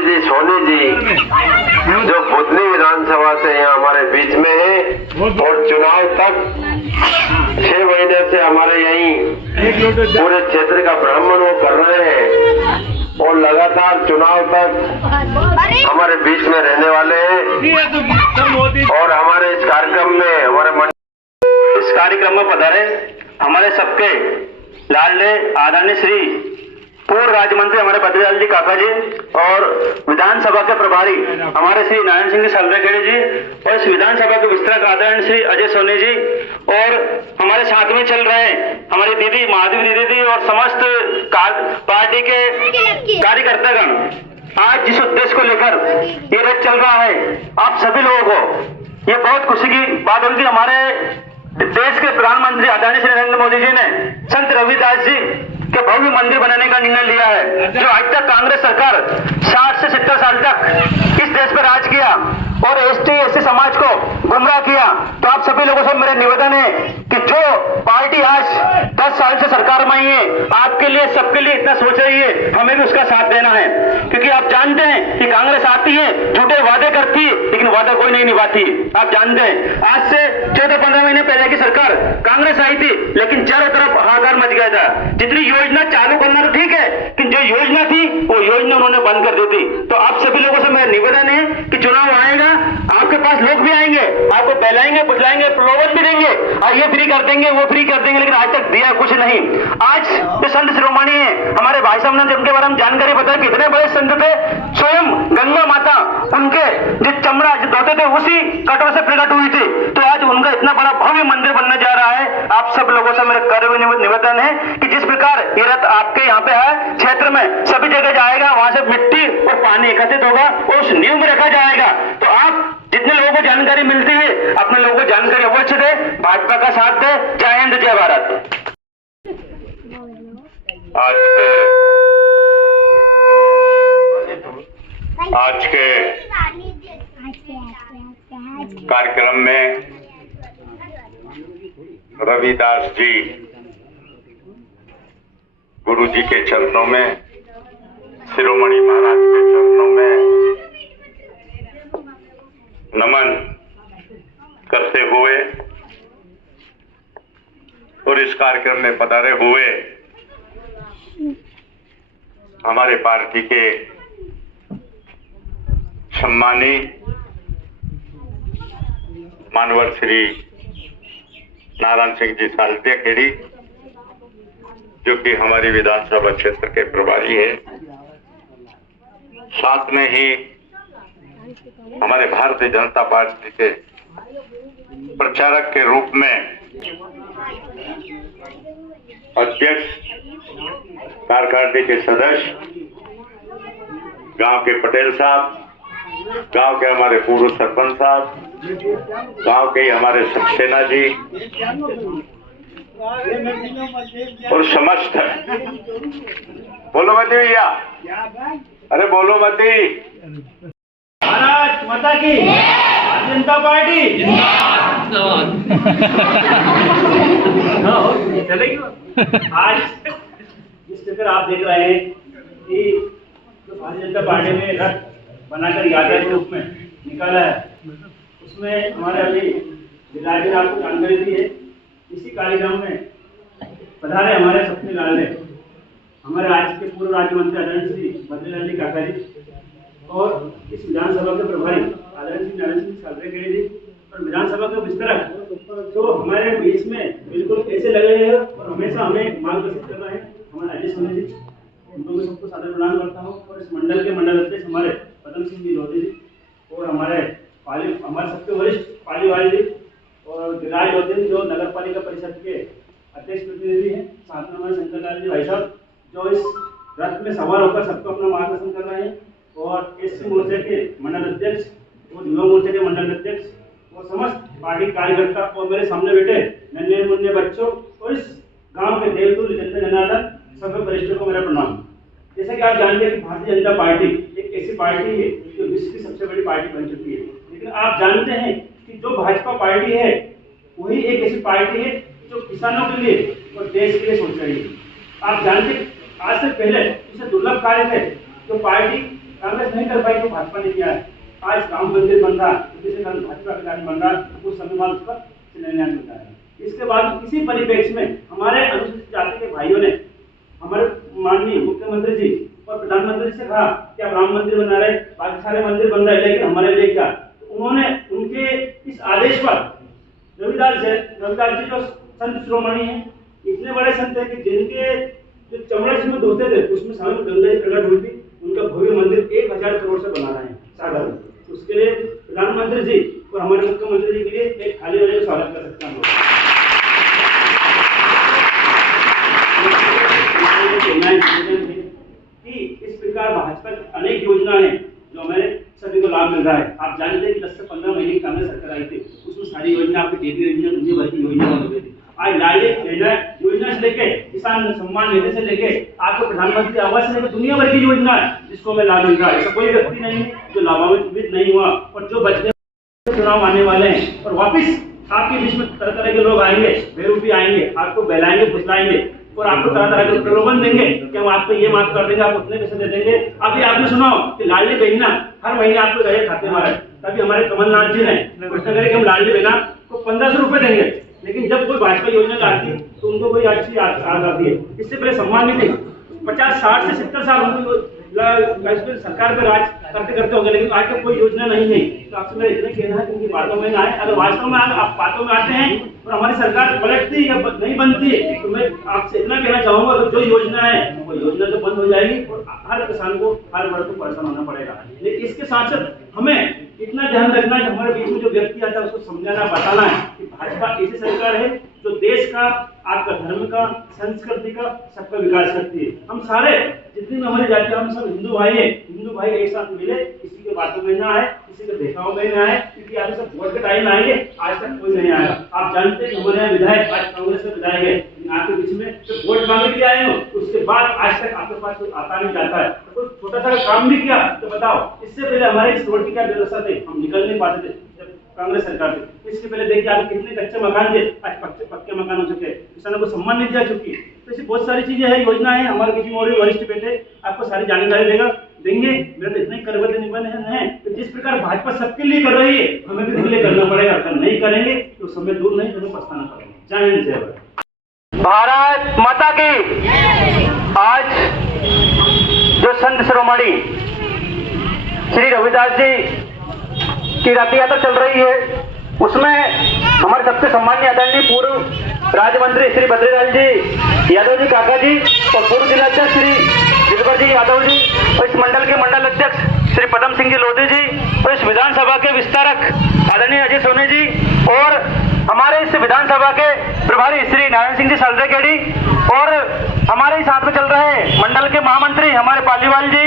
जी सोनी जी जो बुधनी विधानसभा से यहाँ हमारे बीच में है और चुनाव तक 6 महीने से हमारे यहीं पूरे क्षेत्र का भ्रमण वो कर रहे हैं और लगातार चुनाव तक हमारे बीच में रहने वाले हैं। और हमारे इस कार्यक्रम में इस कार्यक्रम में पधारे हमारे सबके लाडले आदरणीय श्री पूर्व राज्य मंत्री हमारे बद्रीलाल जी काका जी और विधानसभा के प्रभारी हमारे श्री नारायण सिंह सालवेखेड़े जी और इस विधानसभा के विस्तरक आदरणीय श्री अजय सोनी जी और हमारे साथ में चल रहे हमारी दीदी माधवी दीदी जी और समस्त पार्टी के कार्यकर्तागण आज जिस उद्देश्य को लेकर ये रथ चल रहा है आप सभी लोगों को ये बहुत खुशी की बात होगी। हमारे देश के प्रधानमंत्री आदरणीय श्री नरेंद्र मोदी जी ने संत रविदास जी के भव्य मंदिर बनाने का निर्णय लिया है। जो आज तक कांग्रेस सरकार 60 से 70 साल तक इस देश पर राज किया और एसटी एससी समाज को गुमराह किया, तो आप सभी लोगों से मेरा निवेदन है कि जो पार्टी आज 10 साल से सरकार में आई है आपके लिए सबके लिए इतना सोच रही है, हमें भी उसका साथ देना है। क्योंकि आप जानते हैं कि कांग्रेस आती है झूठे वादे करती है लेकिन वादा कोई नहीं निभाती। आप जानते हैं आज से 14-15 महीने पहले की सरकार कांग्रेस आई थी लेकिन चारों तरफ हाहाकार मच गया था। जितनी योजना चालू करना तो ठीक है लेकिन जो योजना थी वो योजना उन्होंने बंद कर दी थी। तो आप सभी लोगों से मेरा निवेदन है कि चुनाव आएगा आपके पास लोग भी आएंगे, आपको बहलाएंगे बुझलाएंगे प्रलोभन भी देंगे और ये फ्री कर देंगे वो फ्री कर देंगे, लेकिन आज तक दिया कुछ नहीं। आज जो संत शिरोमणि है हमारे भाई साहब ने उनके बारे में जानकारी बताया कितने बड़े संत थे, स्वयं गंगा माता उनके जो चमड़ा जो धोते थे उसी कटोरे से प्रकट हुई थी। तो आज उनका इतना बड़ा भव्य मंदिर बनने जा रहा है। आप सब लोगों से मेरा कार्य निवेदन है कि जिस प्रकार ये रथ आपके यहाँ पे है क्षेत्र में सभी जगह जाएगा, वहां से मिट्टी और पानी एकत्रित होगा और उस नींव में रखा जाएगा। तो आप जितने लोगों को जानकारी मिलती है अपने लोगों को जानकारी अवश्य दे, भाजपा का साथ दे। जय हिंद जय भारत। आज के कार्यक्रम में रविदास जी गुरु जी के चरणों में, शिरोमणि महाराज के चरणों में नमन करते हुए और इस कार्यक्रम में पधारे हुए हमारे पार्टी के सम्मानी मानवर श्री नारायण सिंह जी सालवेखेड़ी जो कि हमारी विधानसभा क्षेत्र के प्रभारी है, साथ में ही हमारे भारतीय जनता पार्टी के प्रचारक के रूप में अध्यक्ष, कार्यकारिणी के सदस्य, गांव के पटेल साहब, गांव के हमारे पूर्व सरपंच साहब, गांव के हमारे सक्सेना जी और समस्त बोलो मती भैया, अरे बोलो मती। भारत माता की, भारतीय जनता पार्टी चलेगी। आज जिस प्रकार आप देख रहे हैं कि भारतीय जनता पार्टी ने रथ बनाकर यात्रा के रूप में निकाला है, उसमें हमारे अभी विधायक ने आपको जानकारी दी है। इसी कार्यक्रम में पधारे हमारे सपने लाल हमारे राज्य के पूर्व राज्य मंत्री आदरणीय श्री बद्रीलाल जी काका जी और इस विधानसभा के प्रभारी आदरणीय श्री नारायण सिंह सालवेखेड़ी जी और विधानसभा के विस्तरक जो हमारे बीच में बिल्कुल कैसे लगे हैं और हमेशा हमें मार्गदर्शित कर रहे हैं हमारे अजय सोनी जी, उनको मैं सबको सादर प्रणाम करता हूँ। और इस मंडल के मंडल अध्यक्ष हमारे पदम सिंह जी लोधी जी और हमारे सबसे वरिष्ठ पालीवाल जी और गिरिराज लोधी जो नगर पालिका परिषद के अध्यक्ष प्रतिनिधि हैं, साथ में हमारे शंकर लाल जी भाई साहब जो इस रथ में सवार होकर सबको अपना मार्गदर्शन कर रहे हैं, और एससी मोर्चे के मंडल अध्यक्ष और युवा मोर्चे के मंडल अध्यक्ष और समस्त पार्टी कार्यकर्ता और मेरे सामने बैठे नन्हे मुन्ने बच्चों और इस गांव के देवतुल्य जनता जनार्दन सभी वरिष्ठों को मेरा प्रणाम। जैसा कि आप जानते हैं कि भारतीय जनता पार्टी एक ऐसी पार्टी है जो विश्व की सबसे बड़ी पार्टी बन चुकी है, लेकिन आप जानते हैं कि जो भाजपा पार्टी है वही एक ऐसी पार्टी है जो किसानों के लिए और देश के लिए सोच रही है। आप जानते आज से पहले इसे दुर्लभ कार्य थे जो पार्टी कांग्रेस नहीं कर पाई तो भाजपा ने किया है। आज राम मंदिर बन रहा, जिसके कारण भाजपा का कार्य बन रहा, कुछ समय बाद उसका शिलान्यास होता है। इसके बाद इसी परिप्रेक्ष्य में हमारे अनुसूचित जाति के भाइयों ने हमारे माननीय मुख्यमंत्री जी और प्रधानमंत्री से कहा कि आप राम मंदिर बना रहे, बाकी सारे मंदिर बन रहे, लेकिन हमारे लिए क्या? तो उन्होंने उनके इस आदेश पर रविदास जी जो संत शिरोमणि है, इतने बड़े संत है कि जिनके जो चमड़े में धोते थे उसमें सामने गंगा जी प्रकट हुई थी, उनका भव्य मंदिर 1000 करोड़ से बना रहे हैं सागर में। उसके लिए प्रधानमंत्री जी और हमारे मुख्यमंत्री जी के लिए एक थाली वाले स्वागत कर सकते हैं। कि इस प्रकार भाजपा की अनेक योजना है जो हमारे सभी को लाभ मिल रहा है। आप जानते हैं कि 10 से 15 महीने की कांग्रेस सरकार आई थी, उसमें सारी योजना आपकी केंद्रीय योजना दुनिया भर की योजना बन गई थी। आज लाडली योजना से लेके किसान सम्मान निधि से लेके आपको प्रधानमंत्री आवास से लेकर दुनिया भर की योजना है जिसको हमें लाभ मिल रहा है। ऐसा कोई व्यक्ति नहीं है जो लाभान्वित नहीं हुआ। और जो बचने चुनाव आने वाले हैं और वापिस आपके बीच में तरह तरह के लोग आएंगे, बेरूपी आएंगे, आपको बहलाएंगे, फुसलाएंगे और आपको तरह तरह के प्रलोभन देंगे कि हम आपको ये माफ कर देंगे, आप उतने पैसे दे देंगे। अभी आपने सुना कि लाडली बहना हर महीने आपको गए खाते मारे, तभी हमारे कमलनाथ जी ने घोषणा करी कि हम लाडली बहना को 1500 रुपए देंगे। लेकिन जब कोई भाजपा योजना लाती तो उनको कोई अच्छी याद आती है। इससे पहले सम्मान निधि 50, 60 से 70 साल उनको सरकार पे राज करते करते हो गए, लेकिन आज तक कोई योजना नहीं है। तो आपसे मेरा इतना कहना है कि उनकी बातों में ना आए। अगर वास्तव में आप बातों में आते हैं और हमारी सरकार पलटती या नहीं बनती है तो मैं आपसे इतना कहना चाहूंगा कि जो योजना है वो योजना तो बंद हो जाएगी और हर किसान को हर वर्ग को परेशान होना पड़ेगा। लेकिन इसके साथ साथ हमें इतना ध्यान रखना है कि हमारे बीच में जो व्यक्ति आता है उसको समझाना, बताना है कि भाजपा ऐसी सरकार है जो देश का, आपका धर्म का, संस्कृति का, सबका विकास करती है। हम सारे जितनी हमारी जाति, हम सब हिंदू भाई हैं। हिंदू भाई एक साथ मिले, किसी के बातों में ना आए, किसी के देखाव में ना आए, क्योंकि आप सब वोट के टाइम आएंगे, आज तक कोई नहीं आया। आप जानते हैं कि हमारे यहाँ विधायक आज कांग्रेस के विधायक है, आपके बीच में तो वोट मांगने के लिए आए हो, उसके बाद आज तक आपके पास कोई आता नहीं जाता है। तो कोई छोटा सा काम भी किया तो बताओ। इससे पहले हमारे इस रोड की क्या व्यवस्था थी, हम निकल नहीं पाते थे जब कांग्रेस सरकार थी। इसके पहले देखिए आप कितने कच्चे मकान थे, आज पक्के मकान हो चुके, किसानों को सम्मान निधि आ चुकी। तो ऐसी बहुत सारी चीजें हैं, योजना है। हमारे बीच में और वरिष्ठ बेटे आपको सारी जानकारी देंगे। मेरा तो इतना ही करवत निबंधन है कि जिस प्रकार भाजपा सबके लिए कर रही है, हमें भी सबके लिए करना पड़ेगा। अगर नहीं करेंगे तो समय दूर नहीं, हमें पछताना पड़ेगा। जय हिंद, जय भारत। भारत माता की। आज जो संत शिरोमणि श्री रविदास जी की रथ यात्रा चल रही है, उसमें हमारे सबसे सम्मानीय आदरणीय पूर्व राज्य मंत्री श्री बद्रीलाल जी यादव जी काका जी और पूर्व जिलाध्यक्ष श्री दिलबर जी यादव जी और इस मंडल के मंडल अध्यक्ष श्री पदम सिंह जी लोधी जी और इस विधानसभा के विस्तारक आदरणीय अजय सोनी जी और हमारे इस विधानसभा के प्रभारी श्री नारायण सिंह जी सालरेखेड़ी और हमारे साथ में चल रहे मंडल के महामंत्री हमारे पालीवाल जी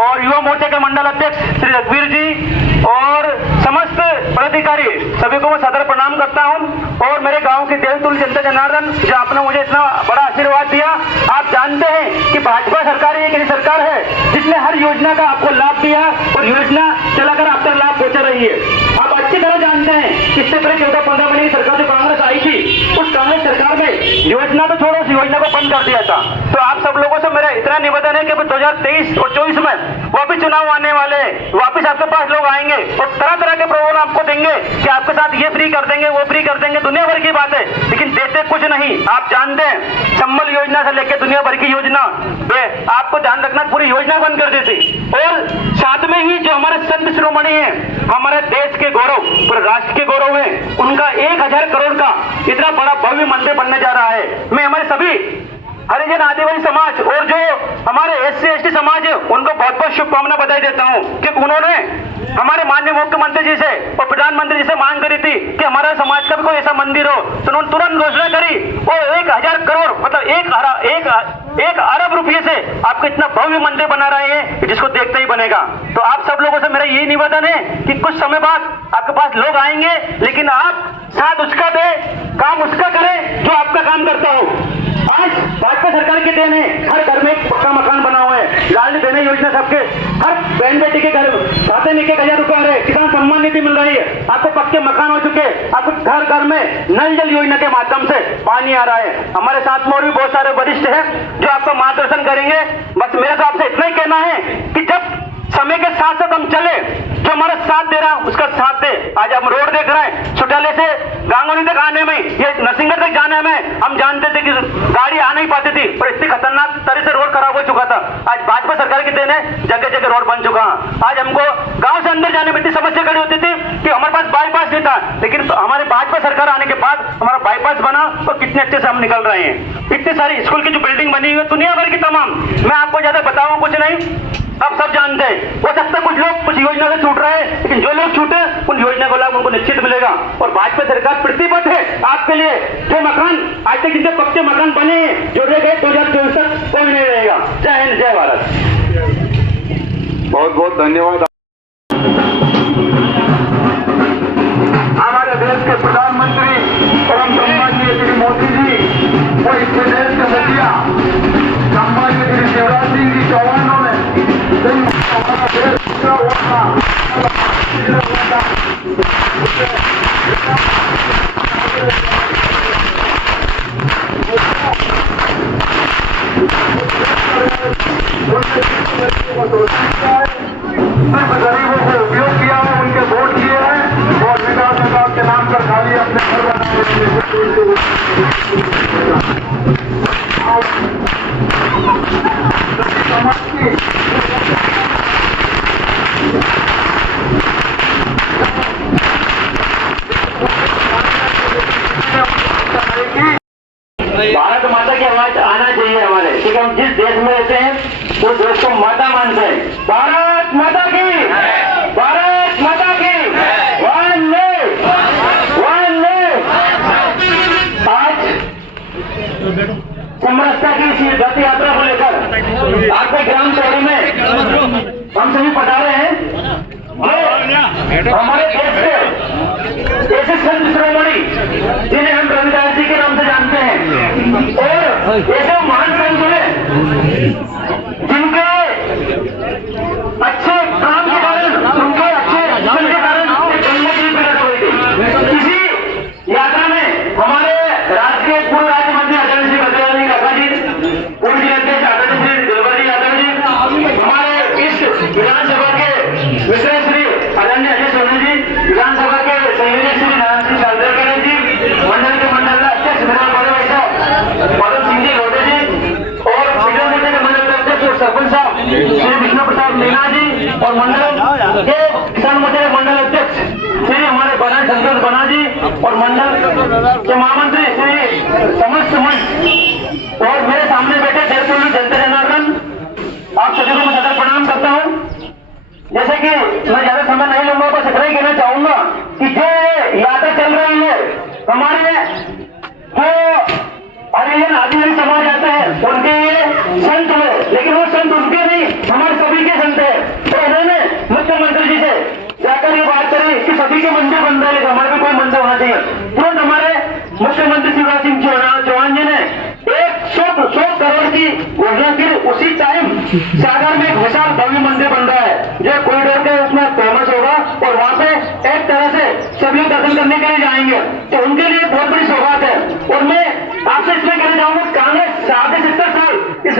और युवा मोर्चा के मंडल अध्यक्ष श्री रघुवीर जी और समस्त पदाधिकारी, सभी को मैं सदर प्रणाम करता हूं। और मेरे गांव के देवतुल्य जनता जनार्दन, जो आपने मुझे इतना बड़ा आशीर्वाद दिया। आप जानते हैं कि भाजपा सरकार एक ऐसी सरकार है जिसने हर योजना का आपको लाभ दिया और योजना चलाकर आप तक लाभ पहुंचा रही है। आप अच्छी तरह जानते हैं कि इससे पहले 14-15 महीने की सरकार जो कांग्रेस आई थी, उस कांग्रेस सरकार में योजना तो छोड़ो, उस योजना को बंद कर दिया था। तो आप सब लोगों से मेरा इतना निवेदन है कि 2023 और 24 में वापिस चुनाव आने वाले, वापिस आपके पास लोग आएंगे और तरह तरह के प्रलोभन आपको देंगे कि आपके साथ ये फ्री कर देंगे, वो फ्री कर देंगे, दुनिया भर की बात है, लेकिन देते कुछ नहीं। आप जानते हैं संबल योजना से लेकर दुनिया भर की योजना, आपको ध्यान रखना, पूरी योजना बंद कर दी थी। और साथ में ही जो हमारे संत शिरोमणि है, हमारे देश के गौरव, पूरे राष्ट्र के गौरव है, उनका 1000 करोड़ का इतना बड़ा भव्य मंदिर बनने जा रहा है। मैं हमारे सभी हरिजन आदिवासी समाज और जो हमारे SC ST समाज है उनको बहुत बहुत शुभकामना बधाई देता हूं कि उन्होंने हमारे माननीय मुख्यमंत्री जी से और प्रधानमंत्री जी से मांग करी थी कि हमारे समाज का भी कोई ऐसा मंदिर हो, तो उन्होंने तुरंत घोषणा करी और 1000 करोड़ मतलब 1 अरब रुपये से आपको इतना भव्य मंदिर बना रहे हैं जिसको देखते ही बनेगा। तो आप सब लोगों से मेरा यही निवेदन है कि कुछ समय बाद आपके पास लोग आएंगे, लेकिन आप साथ उसका दे, काम उसका करें जो आपका काम करता हो। आज भाजपा सरकार की देन है, हर घर में एक पक्का मकान बना हुआ है, लाडली बहन योजना सबके, हर बहन बेटी के घर खाते में 1000 रुपए आ रहे, किसान सम्मान निधि मिल रही है, आपको पक्के मकान हो चुके, आपको घर घर में नल जल योजना के माध्यम से पानी आ रहा है। हमारे साथ में और भी बहुत सारे वरिष्ठ हैं जो आपका मार्गदर्शन करेंगे। बस मेरा तो आपसे इतना ही कहना है कि जब समय के साथ साथ हम चले, जो हमारा साथ दे रहा उसका साथ दे। आज हम रोड देख रहे हैं, सुटाले से गांगोनी तक आने में, ये नरसिंहगढ़ तक जाने में हम जानते थे कि गाड़ी आ नहीं पाती थी और इतनी खतरनाक तरह से रोड खराब हो चुका था। आज भाजपा सरकार की देन है, जगह जगह रोड बन चुका है। आज हमको गांव से अंदर जाने में इतनी समस्या खड़ी होती थी कि हमारे पास बाईपास नहीं था, लेकिन हमारे भाजपा सरकार आने के बाद हमारा बाईपास बना और कितने अच्छे से हम निकल रहे हैं। इतनी सारी स्कूल की जो बिल्डिंग बनी हुई है दुनिया भर की तमाम, मैं आपको ज्यादा बताऊं कुछ नहीं, आप सब जानते हैं। हो सकता है कुछ लोग कुछ योजना से छूट रहे हैं, लेकिन जो लोग छूटे उन योजना का लाभ उनको निश्चित मिलेगा। और भाजपा सरकार प्रतिबद्ध है आपके लिए। जो मकान आज तक जितने पक्के मकान बने हैं, जो रह गए 2024 तक कोई नहीं रहेगा। जय हिंद, जय भारत। बहुत बहुत धन्यवाद। हमारे देश के प्रधानमंत्री परम सम्माननीय श्री मोदी जी वो इस देश के मुखिया सम्माननीय श्री शिवराज सिंह जी चौहानों ने हमारा देश पूरा गरीबों को उपयोग किया है, उनके वोट किए हैं और विकास के नाम पर खाली अपने घर बनाए समाज की भारत माता की आवाज आना चाहिए हमारे, ठीक है। हम जिस देश में रहते हैं उस देश को माता मानते हैं। भारत माता की, भारत माता की, वंदे वंदे। आज समरसता की इस रथ यात्रा को लेकर आपके ग्राम चौड़ी में हम सभी पधारे हैं। हमारे देश के ऐसे संत शिरोमणि जिन्हें हम रविदास जी के नाम से जानते हैं, और ऐसे महान संत हैं जिनके अच्छे काम के कारण, उनके अच्छे धर्म के कारण गंगा जी प्रकट हुई थी। इसी यात्रा में हमारे राज्य के पूर्व राज्य मंत्री आदरणीय श्री बद्रीलाल जी काका जी, पूर्व जिलाध्यक्ष आदरणीय श्री दिलबर जी यादव जी, हमारे इस विधानसभा के विषय श्री आदरणीय अजय सोनी जी, विधानसभा के संयोजक श्री नारायण सिंह सालवेकर जी, मंडल के मंडल अध्यक्ष पदम सिंह जी लोटे जी, और विजय मोर्चा के मंडल अध्यक्ष और सरपंच साहब श्री विष्णु प्रसाद मीना जी, और मंडल के किसान मोर्चा के मंडल अध्यक्ष श्री हमारे बना संतोष बना जी, और मंडल के महामंत्री श्री समस्त मंच, और मेरे सामने बैठे जयपुर जनता जनार्दन, आप सभी को मैं सदर प्रणाम करता हूँ। जैसे कि मैं ज्यादा समय नहीं लूंगा, बस इतना ही कहना चाहूंगा कि जो यात्रा चल रही है, हमारे जो हरिजन आदिवासी समाज आते हैं उनके ये संत है, लेकिन वो संत उनके नहीं, हमारे सभी के संत है। तो उन्होंने मुख्यमंत्री जी से जाकर ये बात करी कि सभी के मंदिर बन रहे हैं, हमारे भी कोई मंदिर होना चाहिए। तुरंत हमारे मुख्यमंत्री शिवराज सिंह चौहान जी ने 100 करोड़ की घोषणा की। उसी टाइम सागर में एक विशाल भव्य मंदिर बन रहा है जो कॉरिडोर के उसमें फेमस होगा, और वहाँ पे एक तरह से सभी दर्शन करने के लिए जाएंगे, तो उनके लिए बहुत बड़ी सौगात है। और मैं आपसे इसमें कहना चाहूंगा, कांग्रेस 70 साल इस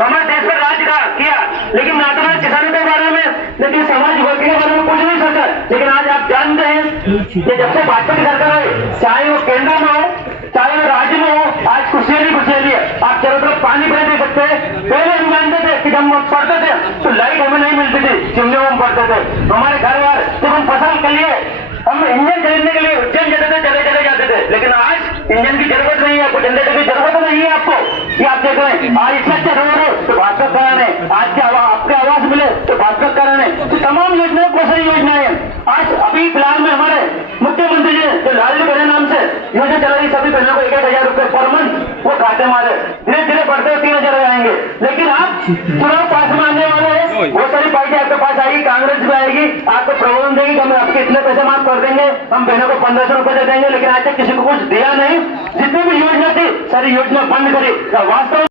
हमारे देश पर राज किया, लेकिन ना तो किसानों के बारे में, लेकिन समाज वर्ग के बारे में कुछ नहीं सोचा। लेकिन आज आप जानते हैं कि जब से भाजपा की सरकार है, चाहे वो केंद्र में हो चाहे वो राज्य में हो, आज खुशियाली है। आप चारों तरफ पानी पीने दे सकते हैं। पहले हम जानते थे कि जब हम पढ़ते थे तो लाइट हमें नहीं मिलती थी, चिमने में हम पढ़ते थे। हमारे घर बार जब हम फसल के लिए हम इंजन खरीदने के लिए उज्जैन जाते थे, चले जाते थे, लेकिन आज इंजन की जरूरत नहीं है, आपको जनरेटर की जरूरत नहीं है आपको। ये आप देख रहे हैं, आज इतने अच्छे रोड है तो भाजपा कारण है, आज के आपके आवास मिले तो भाजपा कारण है। तो तमाम योजनाएं बहुत सारी योजनाएं हैं। आज अभी फिलहाल में हमारे मुख्यमंत्री जी जो लाडली बहन नाम से योजना चला रही, सभी बहनों को 1000 रुपए पर मंथ वो खाते मारे, धीरे धीरे बढ़ते 3000 आएंगे। लेकिन आप चुनाव पास में आने वाले हैं, बहुत सारी पार्टी आपके पास आएगी, कांग्रेस भी आएगी, आपको प्रलोभन देगी कि हम आपके इतने पैसे माफ कर देंगे, हम बहनों को 1500 रुपए दे देंगे, लेकिन आज तक किसी को कुछ दिया नहीं। जितनी भी योजना थी सारी योजना बंद करी। वास्तव